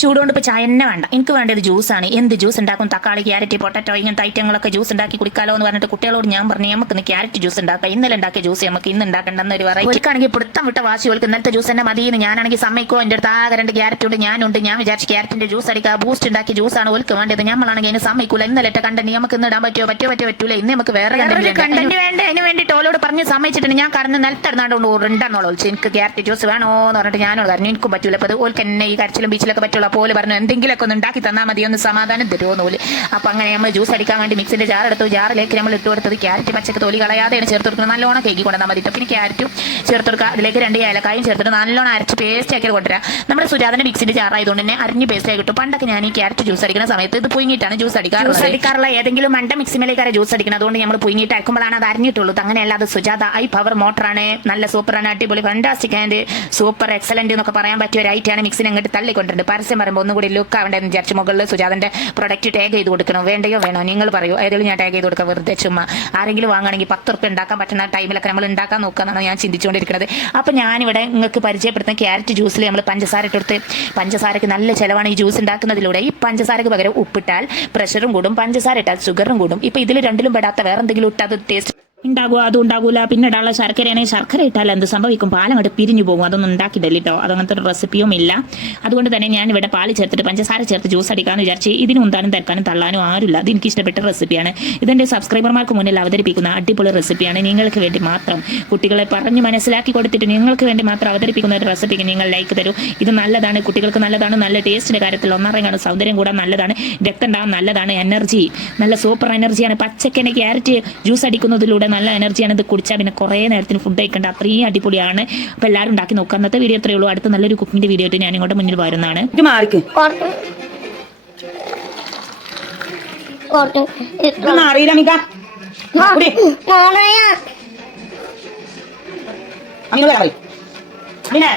ചൂടുകൊണ്ട് ഇപ്പോൾ ചായ തന്നെ വേണ്ട, എനിക്ക് വേണ്ടത് ജ്യൂസാണ്. എന്ത് ജ്യൂസ് ഉണ്ടാക്കും? തക്കാളി, ക്യാരറ്റ്, പൊട്ടറ്റോ ഇങ്ങനത്തെ ഐറ്റങ്ങളൊക്കെ ജ്യൂസ് ഉണ്ടാക്കി കുടിക്കാലോ എന്ന് പറഞ്ഞിട്ട് കുട്ടികളോട് ഞാൻ പറഞ്ഞു നമുക്ക് ഇന്ന് ക്യാരറ്റ് ജ്യൂസ് ഉണ്ടാക്കാം. ഇന്നലെ ഉണ്ടാക്കിയ ജ്യൂസ് നമുക്ക് ഇന്ന് ഉണ്ടാക്കേണ്ടെന്നൊരു പറയും. ഒരിക്കാണെങ്കിൽ പിടുത്തം വിട്ട വാശി ഓൾക്ക് ഇന്നലത്തെ ജ്യൂസ് തന്നെ മതിയെന്ന്. ഞാനാണെങ്കിൽ സമ്മതിക്കോ, എൻ്റെ അടുത്ത് ആകെ 2 ക്യാരറ്റ് ഉണ്ട്, ഞാനുണ്ട്. ഞാൻ വിചാരിച്ച് ക്യാരറ്റിന്റെ ജ്യൂസ് അടിക്കുക, ബൂസ്റ്റ് ഉണ്ടാക്കിയ ജ്യൂസാണ് ഓൾക്ക് വേണ്ടത്. നമ്മളാണെങ്കിൽ അതിന് സമ്മതിക്കൂല. ഇന്നലെ കണ്ടന്റ് നമുക്ക് ഇന്ന് ഇടാൻ പറ്റൂല. ഇന്ന് നമുക്ക് വേറെ കണ്ടന്റ് വേണ്ട. അതിന് വേണ്ടിയിട്ട് ഓലോട് പറഞ്ഞ് സമ്മതിച്ചിട്ടുണ്ട്. ഞാൻ കാരണം നിലത്തിടുന്നാണ്ട് ഉണ്ടെന്നോളൂ. എനിക്ക് ക്യാരറ്റ് ജ്യൂസ് വേണോ എന്ന് പറഞ്ഞിട്ട് ഞാനോട് പറഞ്ഞു എനിക്കും പറ്റൂല. അപ്പോൾ ഓൾക്ക് എന്നെ ഈ കരച്ചിലും ബീച്ചിലൊക്കെ പറ്റുള്ള പോലെ പറഞ്ഞു എന്തെങ്കിലുമൊക്കെ ഒന്ന് ഉണ്ടാക്കി തന്നാൽ മതി, ഒന്ന് സമാധാനം തരുമോ പോലെ. അപ്പോൾ അങ്ങനെ നമ്മൾ ജ്യൂസ് അടിക്കാൻ വേണ്ടി മിക്സിന്റെ ജാർ എടുത്തു. ജാറിലേക്ക് നമ്മൾ ഇട്ട് കൊടുത്തത് ക്യാരറ്റ് പച്ചക്ക് തൊലി കളയാതെയാണ് ചേർത്ത് കൊടുക്കുന്നത്. നല്ലോണം കേക്ക് കൊണ്ടുവന്നാൽ മതി. പിന്നെ ക്യാരറ്റും ചേർത്ത് കൊടുക്കുക. അതിലേക്ക് 2 ഏലക്കായും ചേർത്തിട്ട് നല്ലോണം അരച്ച് പേസ്റ്റ് ആക്കി കൊണ്ടുവരാം. നമ്മുടെ സുജാതന്റെ മിക്സിന്റെ ജാറായതുകൊണ്ട് തന്നെ അരിഞ്ഞ് പേസ്റ്റ് ആയി കിട്ടും. പണ്ടൊക്കെ ഞാൻ ഈ ക്യാരറ്റ് ജ്യൂസ് അടിക്കുന്ന സമയത്ത് ഇത് പുഴുങ്ങിയിട്ടാണ് ജ്യൂസ് അടിക്കാറുള്ള ഏതെങ്കിലും മണ്ട മിക്സിമേലേക്കാരെ ജ്യൂസ് അടിക്കുന്നത്. അതുകൊണ്ട് നമ്മൾ പുഴുങ്ങിയിട്ട് അരക്കുമ്പോഴാണ് അത് അരിഞ്ഞിട്ടുള്ളൂ. അങ്ങനെയല്ല, അത് സുജാത ഐ പവർ മോട്ടറാണ്. നല്ല സൂപ്പറാണ്, അടിപൊളി, ഫണ്ടാസ്റ്റിക് ആൻഡ് സൂപ്പർ എക്സലന്റ് എന്നൊക്കെ പറയാൻ പറ്റിയ ഒരു ഐറ്റാണ്. മിക്സിനെ അങ്ങോട്ട് തള്ളിക്കൊണ്ടിട്ടുണ്ട്. പരസ്യം പറയുമ്പോൾ ഒന്നുകൂടി ലുക്ക് ആവേണ്ടതെന്ന് വിചാരിച്ചു മുകളിൽ സുജാതന്റെ പ്രൊഡക്റ്റ് ടാഗ് ചെയ്ത് കൊടുക്കണം. വേണ്ടയോ വേണോ നിങ്ങൾ പറയൂ, ഏതെങ്കിലും ഞാൻ ടാഗ് ചെയ്ത് കൊടുക്കാം. വെറുതെ ചുമ്മാ ആരെങ്കിലും വാങ്ങണമെങ്കിൽ 10 ഉറുപ്പ്യ ഉണ്ടാക്കാൻ പറ്റുന്ന ടൈമിലൊക്കെ നമ്മൾ ഉണ്ടാക്കാൻ നോക്കാന്നാണ് ഞാൻ ചിന്തിച്ചുകൊണ്ടിരിക്കുന്നത്. അപ്പോൾ ഞാനിവിടെ നിങ്ങൾക്ക് പരിചയപ്പെടുത്തുന്ന ക്യാരറ്റ് ജ്യൂസിൽ നമ്മൾ പഞ്ചസാര ഇട്ടെടുത്ത്, പഞ്ചസാരക്ക് നല്ല ചിലവാണ് ഈ ജ്യൂസ് ഉണ്ടാക്കുന്നതിലൂടെ. ഈ പഞ്ചസാരക്ക് പകരം ഉപ്പിട്ടാൽ പ്രഷറും കൂടും, പഞ്ചസാര ഇട്ടാൽ ഷുഗറും കൂടും. ഇപ്പോൾ ഇതിൽ രണ്ടിലും പെടാത്ത വേറെ എന്തെങ്കിലും ഇട്ടാൽ അത് ടേസ്റ്റ് ഉണ്ടാകുക, അതും ഉണ്ടാകൂല. പിന്നെ ഇടാനുള്ള ശർക്കരയാണെങ്കിൽ ശർക്കര ഇട്ടാൽ എന്ത് സംഭവിക്കും? പാലങ്ങോട്ട് പിരിഞ്ഞു പോകും. അതൊന്നും ഉണ്ടാക്കിയിട്ടില്ല കേട്ടോ, അതങ്ങനത്തെ ഒരു റെസിപ്പിയും ഇല്ല. അതുകൊണ്ട് തന്നെ ഞാൻ ഇവിടെ പാല് ചേർത്തിട്ട് പഞ്ചസാര ചേർത്ത് ജ്യൂസ് അടിക്കാമെന്ന് വിചാരിച്ച്. ഇതിന് ഉന്താനും തിരക്കാനും തള്ളാനും ആരുമില്ല. അത് എനിക്ക് ഇഷ്ടപ്പെട്ട റെസിപ്പിയാണ്. ഇതെൻ്റെ സബ്സ്ക്രൈബർമാർക്ക് മുന്നിൽ അവതരിപ്പിക്കുന്ന അടിപൊളി റെസിപ്പിയാണ്. നിങ്ങൾക്ക് വേണ്ടി മാത്രം, കുട്ടികളെ പറഞ്ഞ് മനസ്സിലാക്കി കൊടുത്തിട്ട് നിങ്ങൾക്ക് വേണ്ടി മാത്രം അവതരിപ്പിക്കുന്ന ഒരു റെസിപ്പിക്ക് നിങ്ങൾ ലൈക്ക് തരൂ. ഇത് നല്ലതാണ്, കുട്ടികൾക്ക് നല്ലതാണ്, നല്ല ടേസ്റ്റിന്റെ കാര്യത്തിൽ ഒന്നറിയാണ്, സൗന്ദര്യം കൂടാൻ നല്ലതാണ്, രക്തം ഉണ്ടാകാൻ നല്ലതാണ്, എനർജി നല്ല സൂപ്പർ എനർജിയാണ്. പച്ചക്കനെ ക്യാരറ്റ് ജ്യൂസ് അടിക്കുന്നതിലൂടെ നല്ല എനർജിയാണ്. ഇത് കുടിച്ചാൽ പിന്നെ കുറേ നേരത്തിന് ഫുഡ് കഴിക്കേണ്ട, അത്രയും അടിപൊളിയാണ്. അപ്പോൾ എല്ലാവരും ഉണ്ടാക്കി നോക്കുക. അന്നത്തെ വീഡിയോ അത്രയേ ഉള്ളൂ. അടുത്ത നല്ലൊരു കുക്കിംഗ് വീഡിയോ ആയിട്ട് ഞാൻ ഇങ്ങോട്ട് മുന്നിൽ വരുന്നതാണ്. പിന്നെ